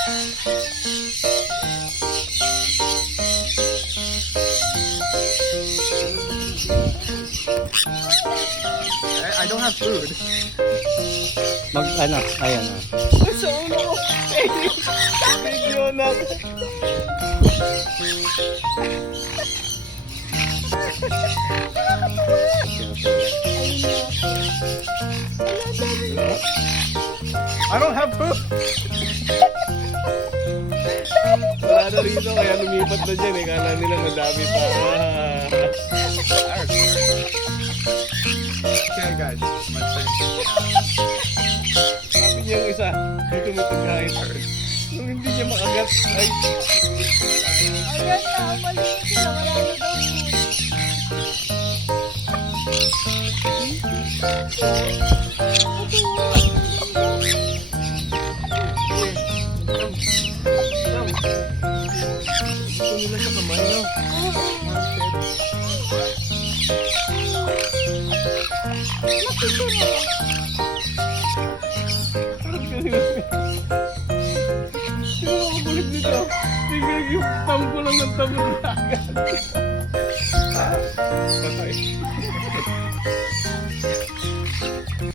I don't have food. Ano, ayan o. Sa ulo ko. Video na. I don't have food. Wala na rito kaya lumipat na dyan eh. Kala nila madami pa. Okay guys, my turn. Sabi niya yung isa, dito mo tignahin first. Nung hindi niya makagat, ay. Ayan na, maliit sila. Wala na daw food. Gusto nila sa kamay, no? Sino makabulit nito? Tingnan yung tampo lang ng tampo ng agad. Patay.